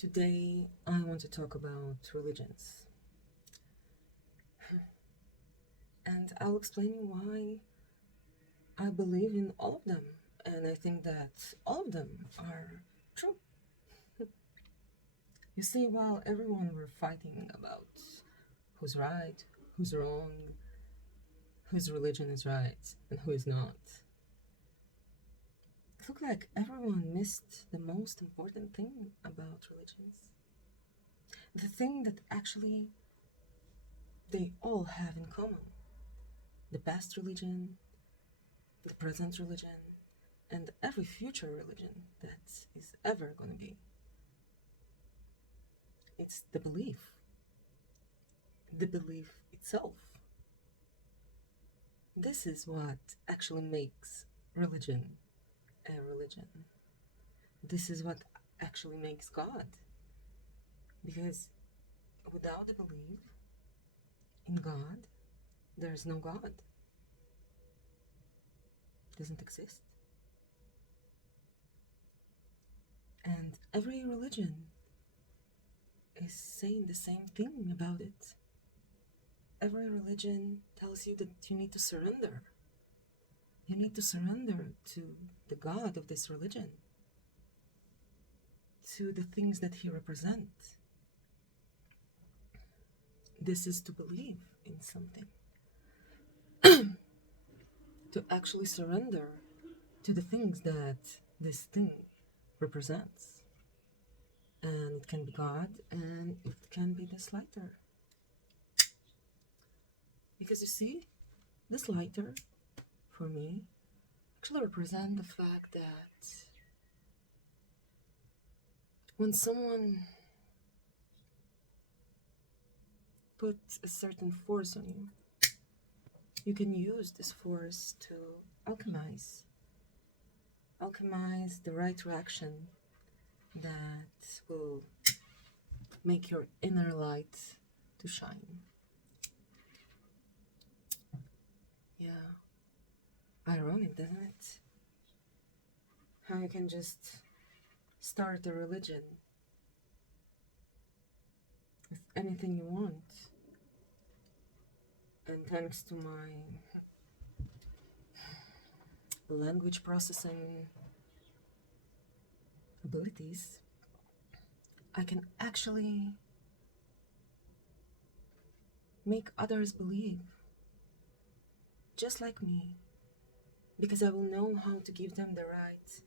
Today, I want to talk about religions. And I'll explain you why I believe in all of them. And I think that all of them are true. You see, while everyone were fighting about who's right, who's wrong, whose religion is right, and who is not, it looked like everyone missed the most important thing about religions. The thing that actually they all have in common: the past religion, the present religion, and every future religion that is ever going to be. It's the belief itself. This is what actually makes religion a religion. This is what actually makes God. Because without the belief in God, there's no God. It doesn't exist. And every religion is saying the same thing about it. Every religion tells you that you need to surrender. You need to surrender to the God of this religion, to the things that he represents. This is to believe in something, to actually surrender to the things that this thing represents. And it can be God, and it can be this lighter. Because you see, this lighter, for me, actually represents the fact that when someone puts a certain force on you, you can use this force to alchemize the right reaction that will make your inner light to shine. Yeah, ironic, doesn't it? How you can just start a religion with anything you want, and thanks to my language processing abilities, I can actually make others believe just like me, because I will know how to give them the right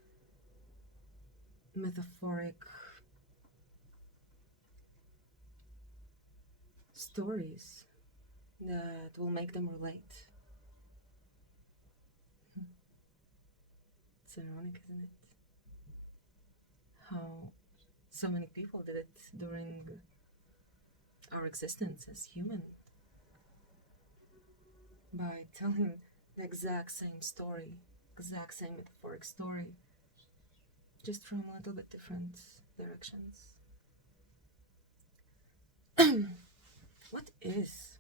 metaphoric stories that will make them relate. It's ironic, isn't it? How so many people did it during our existence as human, by telling the exact same story, exact same metaphoric story, just from a little bit different directions. What is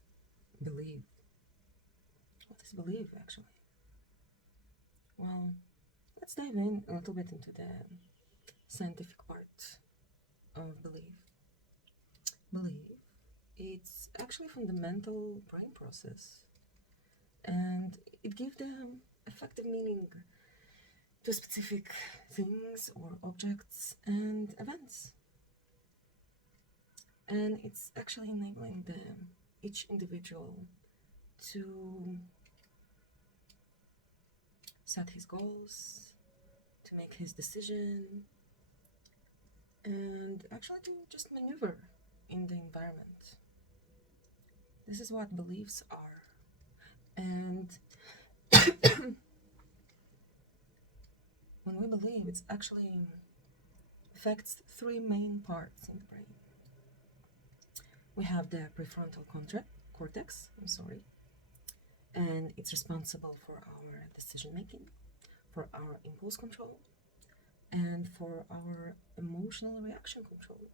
belief? What is belief, actually? Well, let's dive in a little bit into the scientific part of belief. Belief, it's actually fundamental brain process, and it gives them effective meaning to specific things or objects and events. And it's actually enabling each individual to set his goals, to make his decision, and actually to just maneuver in the environment. This is what beliefs are. And when we believe, it's actually affects three main parts in the brain. We have the prefrontal cortex, and it's responsible for our decision making, for our impulse control, and for our emotional reaction control.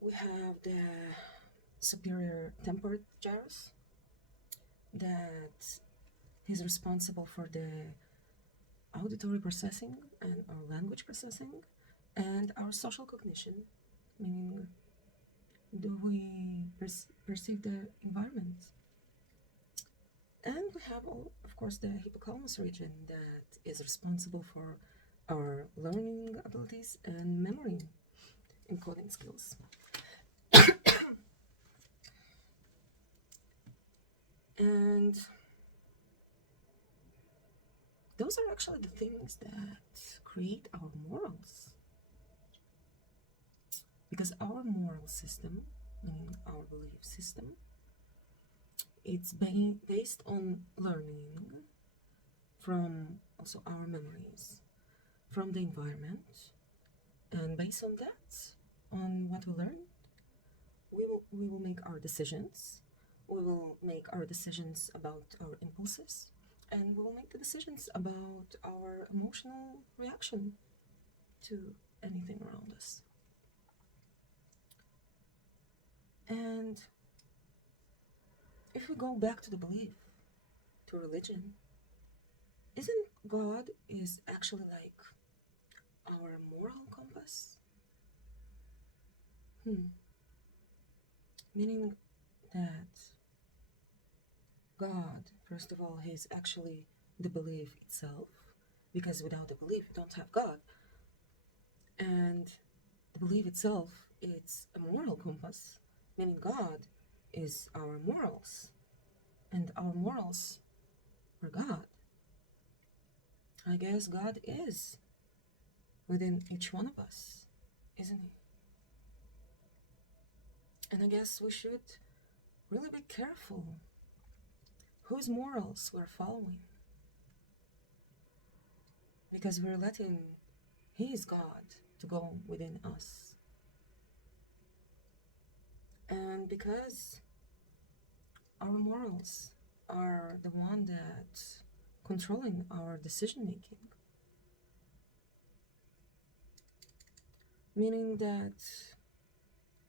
We have the superior temporal gyrus that is responsible for the auditory processing and our language processing, and our social cognition, meaning do we perceive the environment. And we have, all, of course, the hippocampus region that is responsible for our learning abilities and memory encoding skills. And those are actually the things that create our morals. Because our moral system, meaning our belief system, it's based on learning from also our memories, from the environment, and based on that, on what we learn, we will make our decisions. We will make our decisions about our impulses, and we will make the decisions about our emotional reaction to anything around us. And if we go back to the belief, to religion, isn't God is actually like our moral compass? Meaning that God, first of all, is actually the belief itself, because without the belief, you don't have God. And the belief itself, it's a moral compass, meaning God is our morals, and our morals are God. I guess God is within each one of us, isn't He? And I guess we should really be careful whose morals we're following, because we're letting His God to go within us. And because our morals are the one that controlling our decision making, meaning that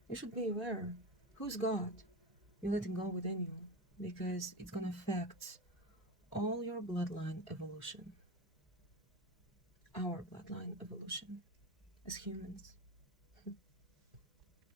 you should be aware who's God you're letting go within you, because it's going to affect all your bloodline evolution, our bloodline evolution as humans.